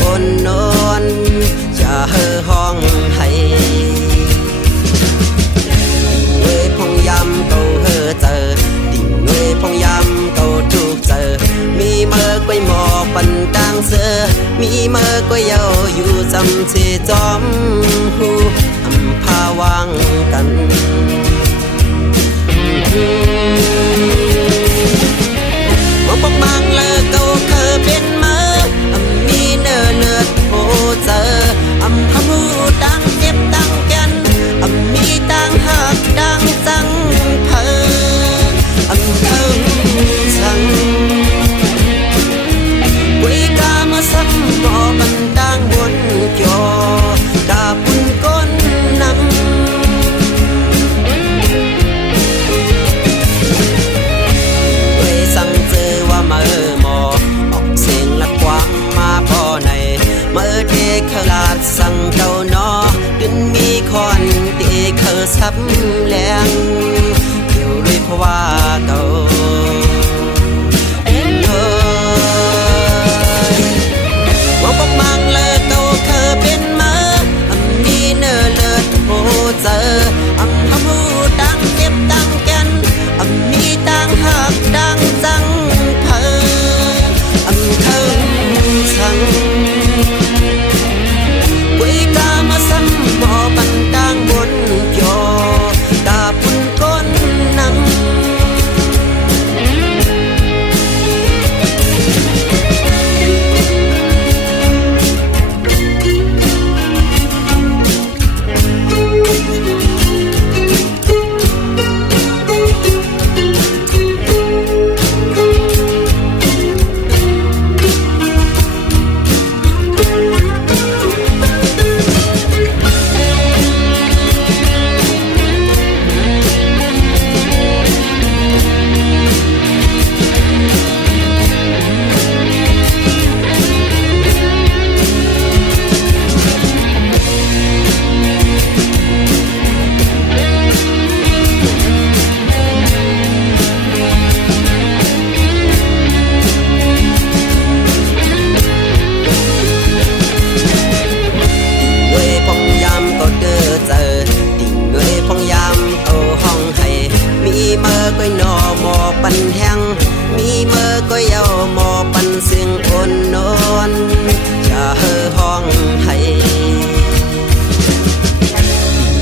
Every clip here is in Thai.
อ่อนนอนจะเห่อห้องให้เว้ยพงยำเก่าเห่อเจอติ่งเว้ยพงยำเก่าถูกเจอมีเมื่อก้อยหมอปันต่างเสือมีเมื่อก้อยเยาอยู่จำเสจอมหูอำพาวางกันมองปกบางเลอเก่าเคยเป็นเมื่อมีเนื้อเลือดโหเจอขมูดังเจ็บดังแก่นมีดังหักดังจังเพอเทิงสังกุยกามาสักหมอมันดังบนจอดาปุ่นก้นนำเวยสั่งเจอว่าเมื่อหมอออกเสียงละกว้างมาพอในเมื่อเด็กขลาดสั่งเก่านอดึงมีคอนเด็กเขาซับแรงเกี่ยวด้วยเพราะว่าเก่ามองปกมังเลอเก่าเคยเป็นมามีเนื้อเลือดโหเจอขมูดังเจ็บดังแก่นมีดังหักดังจังเพอเทิงสังกุยกามาซ้ำหมอปันดังบนจอตาปุ่นก้นนำก้อยนอหมอปันแห้งมีเมื่อก้อยเยาหมอปันเสียงอ่อนนอนจะเห่อห้องให้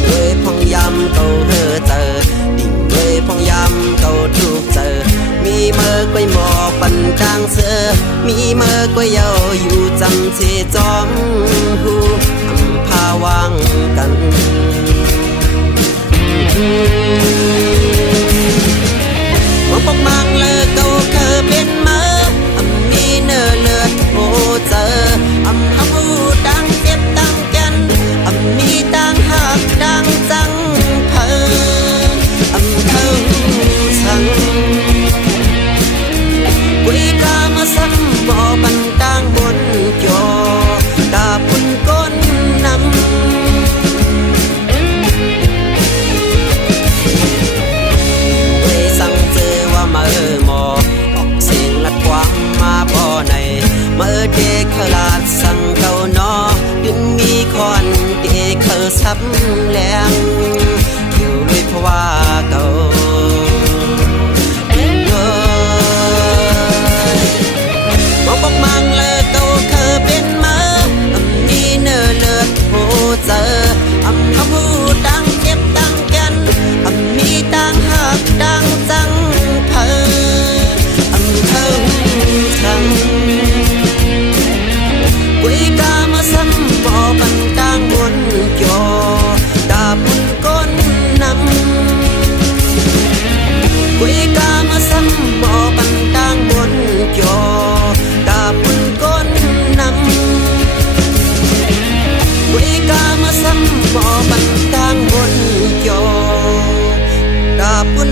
ด้วยพงยำเก่าเห่อเจอดิ่งด้วยพงยำเก่าถูกเจอมีเมื่อก้อยหมอปันจางเสือมีเมื่อก้อยเยาอยู่จำเสจอมหูอำพาวางกันมองปกมังเลอเก่าเคยเป็นมามีเนื้อเลือดโหเจอขมูดังเจ็บดังแก่นมีดังหักดังจังเพอเทิงสังกุยกามาสักหมอปันดังบนจอตาปุ่นก้นนำเมื่อหมอออกเสียงละกว้างมาพอในเมื่อเด็กขลาดสั่งเก่านอดึงมีคอนเด็กเขาซับแรงอยู่ด้วยเพราะว่าเก่ามองปกมังเลอเก่าเคยเป็นมามีเนื้อเลือดโหเจอขมูดังเจ็บดังแก่นมีดังหักดังจังเพอเทิงสังกุยกามาซ้ำหมอปันดังบนจอดาปุ่นก้นนำกุยกามาซ้ำหมอปันดังบนจอดาปุ่นก้นนำกุยกามาซ้ำหมอปันดังบนจอดาปุ่น